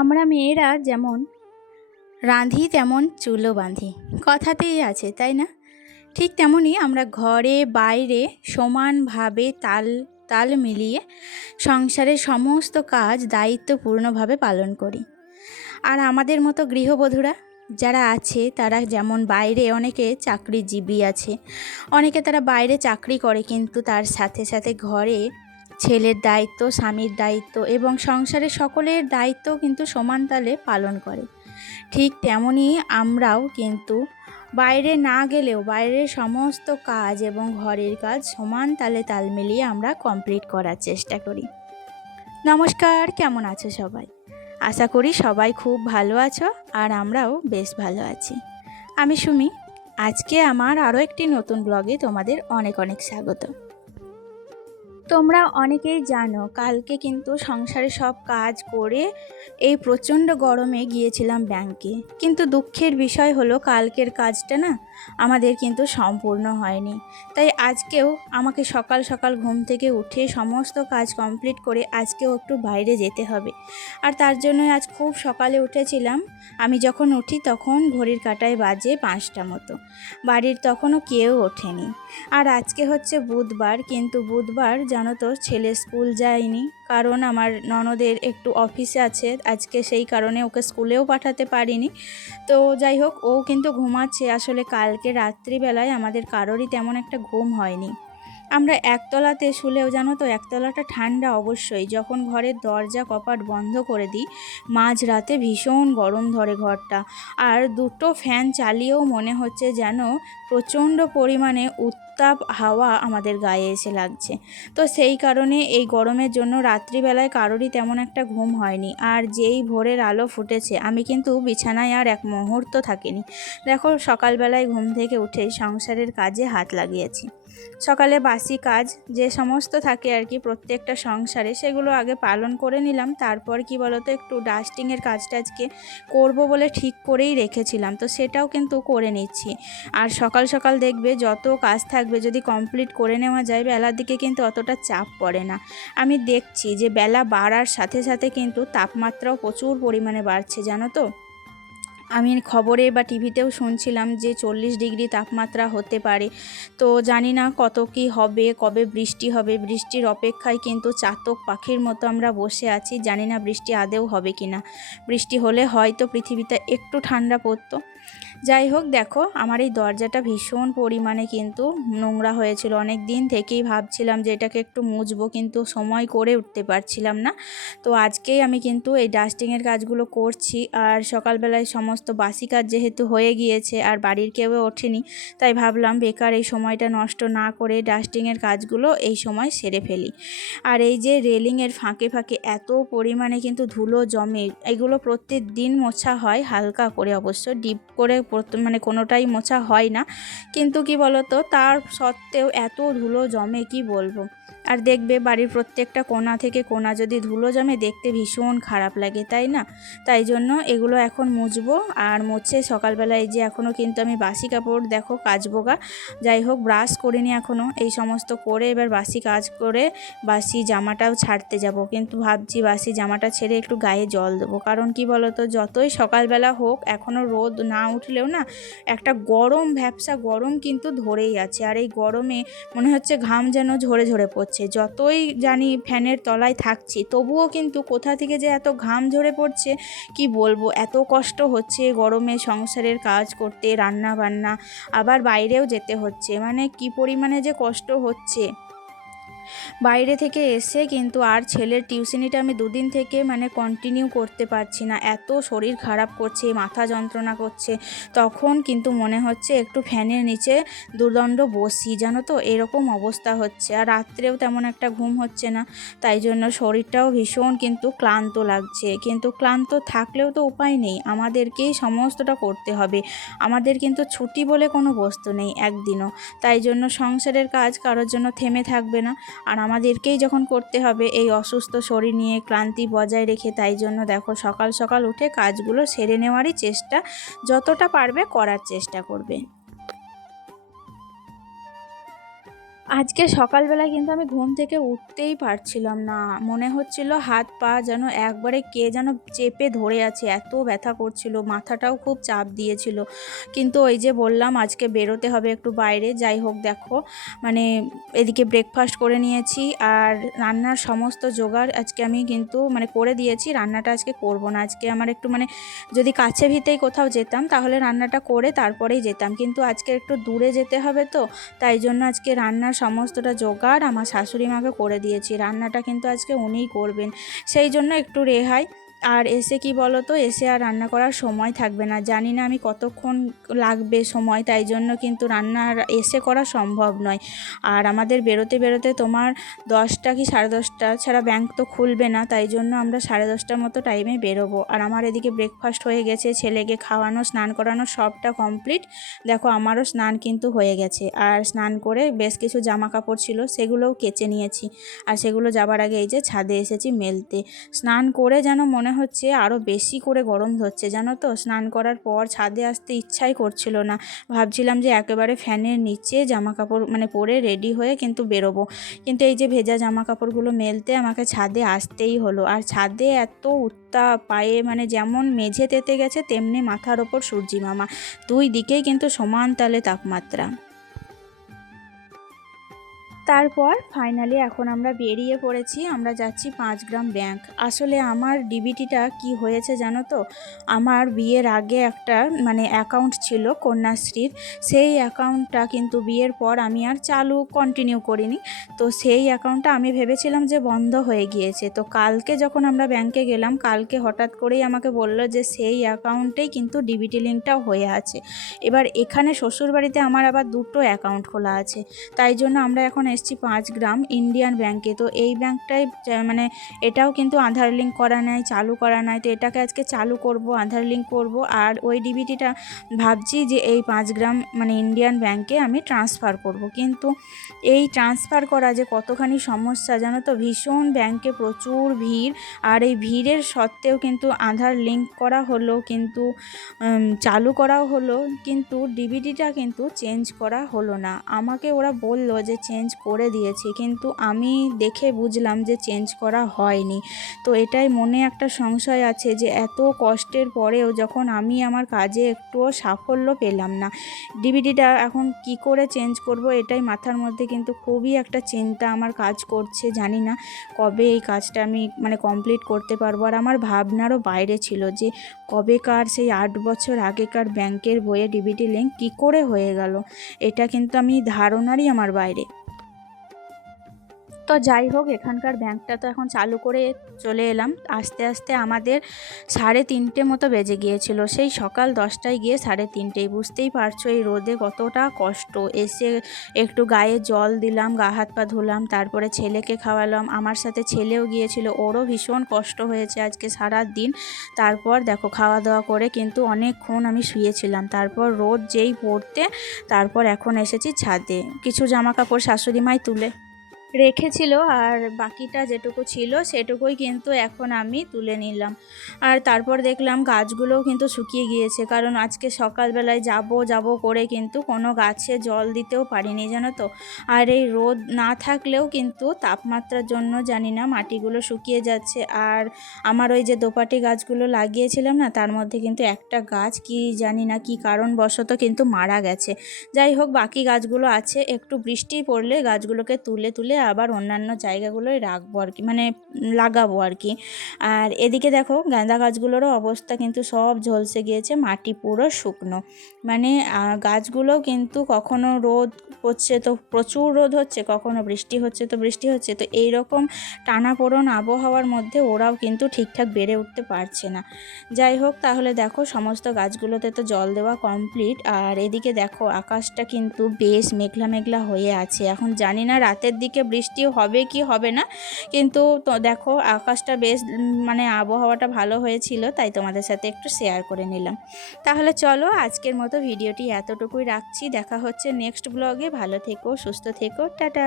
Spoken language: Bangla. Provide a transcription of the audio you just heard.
আমরা মেয়েরা যেমন রাঁধি তেমন চুলো বাঁধি, কথাতেই আছে তাই না? ঠিক তেমনই আমরা ঘরে বাইরে সমানভাবে তাল তাল মিলিয়ে সংসারের সমস্ত কাজ দায়িত্বপূর্ণভাবে পালন করি। আর আমাদের মতো গৃহবধূরা যারা আছে তারা যেমন বাইরে অনেকে চাকরিজীবী আছে, অনেকে তারা বাইরে চাকরি করে কিন্তু তার সাথে সাথে ঘরে ছেলের দায়িত্ব, স্বামীর দায়িত্ব এবং সংসারের সকলের দায়িত্ব কিন্তু সমান তালে পালন করে। ঠিক তেমনই আমরাও কিন্তু বাইরে না গেলেও বাইরের সমস্ত কাজ এবং ঘরের কাজ সমান তালে তাল মিলিয়ে আমরা কমপ্লিট করার চেষ্টা করি। নমস্কার, কেমন আছো সবাই? আশা করি সবাই খুব ভালো আছো আর আমরাও বেশ ভালো আছি। আমি সুমি। আজকে আমার আরও একটি নতুন ব্লগে তোমাদের অনেক অনেক স্বাগত। তোমরা অনেকেই জানো কালকে কিন্তু সংসারে সব কাজ করে এই প্রচণ্ড গরমে গিয়েছিলাম ব্যাংকে, কিন্তু দুঃখের বিষয় হলো কালকের কাজটা না আমাদের কিন্তু সম্পূর্ণ হয়নি। তাই আজকেও আমাকে সকাল সকাল ঘুম থেকে উঠে সমস্ত কাজ কমপ্লিট করে আজকেও একটু বাইরে যেতে হবে। আর তার জন্যই আজ খুব সকালে উঠেছিলাম। আমি যখন উঠি তখন ঘড়ির কাঁটায় বাজে 5টা মতো, বাড়ির তখনও কেউ ওঠেনি। আর আজকে হচ্ছে বুধবার, কিন্তু বুধবার জানো তো ছেলে স্কুল যায়নি, কারণ আমার ননদের একটু অফিসে আছে আজকে, সেই কারণে ওকে স্কুলেও পাঠাতে পারিনি। তো যাই হোক, ও কিন্তু ঘুমাচ্ছে। আসলে কালকে রাত্রিবেলায় আমাদের কারোরই তেমন একটা ঘুম হয়নি। আমরা একতলাতে শুলেও জানো তো একতলাটা ঠান্ডা অবশ্যই, যখন ঘরের দরজা কপাট বন্ধ করে দিই মাঝরাতে ভীষণ গরম ধরে ঘরটা। আর দুটো ফ্যান চালিয়েও মনে হচ্ছে যেন প্রচণ্ড পরিমাণে উত্তাপ হাওয়া আমাদের গায়ে এসে লাগছে। তো সেই কারণে এই গরমের জন্য রাত্রিবেলায় কারোরই তেমন একটা ঘুম হয়নি। আর যেই ভোরের আলো ফুটেছে আমি কিন্তু বিছানায় আর এক মুহূর্ত থাকিনি। দেখো, সকালবেলায় ঘুম থেকে উঠে সংসারের কাজে হাত লাগিয়েছি। সকালে বাসি কাজ যে সমস্ত থাকে আর কি প্রত্যেকটা সংসারে, সেগুলো আগে পালন করে নিলাম। তারপর কি বলতো, একটু ডাস্টিংয়ের কাজটা আজকে করব বলে ঠিক করেই রেখেছিলাম, তো সেটাও কিন্তু করে নিচ্ছি। আর সকাল সকাল দেখবে যত কাজ থাকবে যদি কমপ্লিট করে নেওয়া যায় বেলার দিকে কিন্তু অতটা চাপ পড়ে না। আমি দেখছি যে বেলা বাড়ার সাথে সাথে কিন্তু তাপমাত্রাও প্রচুর পরিমাণে বাড়ছে, জানো তো। আমি খবরে বা টিভিতেও শুনছিলাম যে 40 ডিগ্রি তাপমাত্রা হতে পারে। তো জানি না কত কি হবে, কবে বৃষ্টি হবে। বৃষ্টির অপেক্ষায় কিন্তু চাতক পাখির মতো আমরা বসে আছি, জানি না বৃষ্টি আদৌ হবে কি না। বৃষ্টি হলে হয়তো পৃথিবীটা একটু ঠান্ডা পড়তো। যাই হোক, দেখো আমার এই দরজাটা ভীষণ পরিমাণে কিন্তু নোংরা হয়েছিল। অনেক দিন থেকেই ভাবছিলাম যে এটাকে একটু মুছবো, কিন্তু সময় করে উঠতে পারছিলাম না। তো আজকেই আমি কিন্তু এই ডাস্টিংয়ের কাজগুলো করছি। আর সকালবেলায় সমস্ত বাসি কাজ যেহেতু হয়ে গিয়েছে আর বাড়ির কেউ ওঠেনি, তাই ভাবলাম বেকার এই সময়টা নষ্ট না করে ডাস্টিংয়ের কাজগুলো এই সময় সেরে ফেলি। আর এই যে রেলিংয়ের ফাঁকে ফাঁকে এত পরিমাণে কিন্তু ধুলো জমে, এগুলো প্রত্যেক দিন মোছা হয় হালকা করে, অবশ্য ডিপ করে মানে কোনোটাই মোছা হয় না। কিন্তু কি বলতো, তার সত্ত্বেও এত ধুলো জমে কি বলবো। আর দেখবে বাড়ির প্রত্যেকটা কোণা থেকে কোণা যদি ধুলো জমে দেখতে ভীষণ খারাপ লাগে, তাই না? তাই জন্য এগুলো এখন মুছবো। আর মুছে সকালবেলা এই যে এখনও কিন্তু আমি বাসি কাপড় দেখো কাচবো গা। যাই হোক, ব্রাশ করিনি এখনও, এই সমস্ত করে এবার বাসি কাজ করে বাসি জামাটাও ছাড়তে যাব। কিন্তু ভাবছি বাসি জামাটা ছেড়ে একটু গায়ে জল দেবো, কারণ কি বলতো যতই সকালবেলা হোক এখনও রোদ না উঠলেও না একটা গরম ভ্যাপসা গরম কিন্তু ধরেই আছে। আর এই গরমে মনে হচ্ছে ঘাম যেন ঝরে ঝরে পড়ছে। যতই জানি ফ্যানের তলায় থাকছি তবুও কিন্তু কোথা থেকে যে এত ঘাম ঝরে পড়ছে কি বলবো। এত কষ্ট হচ্ছে গরমে সংসারের কাজ করতে, রান্না বান্না, আবার বাইরেও যেতে হচ্ছে, মানে কি পরিমাণে যে কষ্ট হচ্ছে। বাইরে থেকে এসে কিন্তু আর ছেলের টিউশনিটা আমি দুদিন থেকে মানে কন্টিনিউ করতে পারছি না, এত শরীর খারাপ করছে, মাথা যন্ত্রণা করছে। তখন কিন্তু মনে হচ্ছে একটু ফ্যানের নিচে দুর্দণ্ড বসি, জানো তো, এরকম অবস্থা হচ্ছে। আর রাত্রেও তেমন একটা ঘুম হচ্ছে না, তাই জন্য শরীরটাও ভীষণ কিন্তু ক্লান্ত লাগছে। কিন্তু ক্লান্ত থাকলেও তো উপায় নেই, আমাদেরকেই সমস্তটা করতে হবে। আমাদের কিন্তু ছুটি বলে কোনো বস্তু নেই একদিনও। তাই জন্য সংসারের কাজ কারোর জন্য থেমে থাকবে না, আর আমাদেরকেই যখন করতে হবে এই অসুস্থ শরীর নিয়ে ক্লান্তি বজায় রেখে। তাই জন্য দেখো সকাল সকাল উঠে কাজগুলো সেরে নেওয়ারই চেষ্টা, যতটা পারবে করার চেষ্টা করবে। আজকে সকালবেলায় কিন্তু আমি ঘুম থেকে উঠতেই পারছিলাম না। মনে হচ্ছিল হাত পা যেন একবারে কে যেন চেপে ধরে আছে, এত ব্যথা করছিল, মাথাটাও খুব চাপ দিয়েছিল। কিন্তু ওই যে বললাম আজকে বেরোতে হবে একটু বাইরে। যাই হোক দেখো, মানে এদিকে ব্রেকফাস্ট করে নিয়েছি আর রান্নার সমস্ত জোগাড় আজকে আমি কিন্তু মানে করে দিয়েছি। রান্নাটা আজকে করব না, আজকে আমার একটু মানে যদি কাছে ভিতেই কোথাও যেতাম তাহলে রান্নাটা করে তারপরেই যেতাম, কিন্তু আজকে একটু দূরে যেতে হবে, তো তাই জন্য আজকে রান্নার সমস্তটা জোগাড় আমার শাশুড়ি মাকে করে দিয়েছি। রান্নাটা কিন্তু আজকে উনিই করবেন, সেই জন্য একটু রেহাই। আর এসে কি বলো তো, এসে আর রান্না করার সময় থাকবে না, জানি না আমি কতক্ষণ লাগবে সময়, তাই জন্য কিন্তু রান্নার এসে করা সম্ভব নয়। আর আমাদের বেরোতে বেরোতে তোমার 10টা কি 10:30 ছাড়া ব্যাংক তো খুলবে না, তাই জন্য আমরা 10:30টার মতো টাইমে বেরোবো। আর আমার এদিকে ব্রেকফাস্ট হয়ে গেছে, ছেলেকে খাওয়ানো স্নান করানো সবটা কমপ্লিট। দেখো আমারও স্নান কিন্তু হয়ে গেছে, আর স্নান করে বেশ কিছু জামা কাপড় ছিল সেগুলোও কেচে নিয়েছি। আর সেগুলো যাবার আগে এই যে ছাদে এসেছি মেলতে। স্নান করে যেন মনে হচ্ছে আরও বেশি করে গরম ধরছে, জানো তো। স্নান করার পর ছাদে আসতে ইচ্ছাই করছিল না, ভাবছিলাম যে একেবারে ফ্যানের নিচে জামা কাপড় মানে পরে রেডি হয়ে কিন্তু বেরোবো, কিন্তু এই যে ভেজা জামা কাপড়গুলো মেলতে আমাকে ছাদে আসতেই হলো। আর ছাদে এত উত্তাপ, পায়ে মানে যেমন মেঝে তেতে গেছে তেমনি মাথার ওপর সূর্যি মামা, দুই দিকেই কিন্তু সমান তালে তাপমাত্রা। তারপর ফাইনালি এখন আমরা বেরিয়ে পড়েছি, আমরা যাচ্ছি 5 গ্রাম ব্যাংক। আসলে আমার ডিবিটিটা কি হয়েছে জানো তো, আমার বিয়ের আগে একটা মানে অ্যাকাউন্ট ছিল কন্যাশ্রীর, সেই অ্যাকাউন্টটা কিন্তু বিয়ের পর আমি আর চালু কন্টিনিউ করিনি। তো সেই অ্যাকাউন্টটা আমি ভেবেছিলাম যে বন্ধ হয়ে গিয়েছে। তো কালকে যখন আমরা ব্যাংকে গেলাম, কালকে হঠাৎ করেই আমাকে বলল যে সেই অ্যাকাউন্টেই কিন্তু ডিবিটি লিঙ্কটাও হয়ে আছে। এবার এখানে শ্বশুরবাড়িতে আমার আবার দুটো অ্যাকাউন্ট খোলা আছে, তাই জন্য আমরা এখন এসেছি 5 গ্রাম ইন্ডিয়ান ব্যাংকে। তো এই ব্যাংকটাই মানে এটাও কিন্তু আধার লিঙ্ক করা নাই, চালু করা নাই, তো এটাকে আজকে চালু করব, আধার লিঙ্ক করব। আর ওই ডিবিটিটা ভাবছি যে এই 5 গ্রাম মানে ইন্ডিয়ান ব্যাংকে আমি ট্রান্সফার করব, কিন্তু এই ট্রান্সফার করা যে কতখানি সমস্যা জানো তো, ভীষণ ব্যাংকে প্রচুর ভিড়। আর এই ভিড়ের সত্ত্বেও কিন্তু আধার লিঙ্ক করা হলো, কিন্তু চালু করাও হলো, কিন্তু ডিবিটিটা কিন্তু চেঞ্জ করা হলো না। আমাকে ওরা বলল যে চেঞ্জ করে দিয়েছি, কিন্তু আমি দেখে বুঝলাম যে চেঞ্জ করা হয়নি। তো এটাই মনে একটা সংশয় আছে যে এত কষ্টের পরেও যখন আমি আমার কাজে একটুও সাফল্য পেলাম না, ডিবিটিটা এখন কি করে চেঞ্জ করব, এটাই মাথার মধ্যে কিন্তু খুবই একটা চিন্তা আমার কাজ করছে। জানি না কবে এই কাজটা আমি মানে কমপ্লিট করতে পারবো। আর আমার ভাবনারও বাইরে ছিল যে কবেকার সেই 8 বছর আগেকার ব্যাংকের বইয়ে ডিবিটি লিঙ্ক কী করে হয়ে গেল, এটা কিন্তু আমি ধারণারই আমার বাইরে। তো যাই হোক, এখানকার ব্যাংকটা তো এখন চালু করে চলে এলাম। আস্তে আস্তে আমাদের 3:30 মতো বেজে গিয়েছিল, সেই সকাল 10টায় গিয়ে 3:30। বুঝতেই পারছো এই রোদে কতটা কষ্ট। এসে একটু গায়ে জল দিলাম, গা হাত পা ধুলাম, তারপরে ছেলেকে খাওয়ালাম, আমার সাথে ছেলেও গিয়েছিল, ওরও ভীষণ কষ্ট হয়েছে আজকে সারা দিন। তারপর দেখো খাওয়া দাওয়া করে কিন্তু অনেকক্ষণ আমি শুয়েছিলাম, তারপর রোদ যেই পড়তে তারপর এখন এসেছি ছাদে। কিছু জামা কাপড় শাশুড়ি মাই তুলে রেখেছিল, আর বাকিটা যেটুকু ছিল সেটুকুই কিন্তু এখন আমি তুলে নিলাম। আর তারপর দেখলাম গাছগুলোও কিন্তু শুকিয়ে গিয়েছে, কারণ আজকে সকালবেলায় যাব করে কিন্তু কোনো গাছে জল দিতেও পারিনি, জানো তো। আর এই রোদ না থাকলেও কিন্তু তাপমাত্রার জন্য জানি না মাটিগুলো শুকিয়ে যাচ্ছে। আর আমার ওই যে দোপাটি গাছগুলো লাগিয়েছিলাম না, তার মধ্যে কিন্তু একটা গাছ কি জানি না কি কারণবশত কিন্তু মারা গেছে। যাই হোক, বাকি গাছগুলো আছে, একটু বৃষ্টি পড়লে গাছগুলোকে তুলে তুলে আবার অন্যান্য জায়গাগুলোয় রাখবো আর কি, মানে লাগাবো আর কি। আর এদিকে দেখো গাঁদা গাছগুলোরও অবস্থা কিন্তু সব ঝলসে গিয়েছে, মাটি পুরো শুকনো। মানে গাছগুলোও কিন্তু কখনো রোদ হচ্ছে তো প্রচুর রোদ হচ্ছে, কখনো বৃষ্টি হচ্ছে তো বৃষ্টি হচ্ছে, তো এইরকম টানাপোড়েন আবহাওয়ার মধ্যে ওরাও কিন্তু ঠিকঠাক বেড়ে উঠতে পারছে না। যাই হোক, তাহলে দেখো সমস্ত গাছগুলোতে তো জল দেওয়া কমপ্লিট। আর এদিকে দেখো আকাশটা কিন্তু বেশ মেঘলা মেঘলা হয়ে আছে, এখন জানি না রাতের দিকে বৃষ্টি হবে কি হবে না, কিন্তু তো দেখো আকাশটা বেশ মানে আবহাওয়াটা ভালো হয়েছিল, তাই তোমাদের সাথে একটু শেয়ার করে নিলাম। তাহলে চলো আজকের মতো ভিডিওটি এতটুকুই রাখছি, দেখা হচ্ছে নেক্সট ব্লগে। ভালো থেকো, সুস্থ থেকো, টাটা।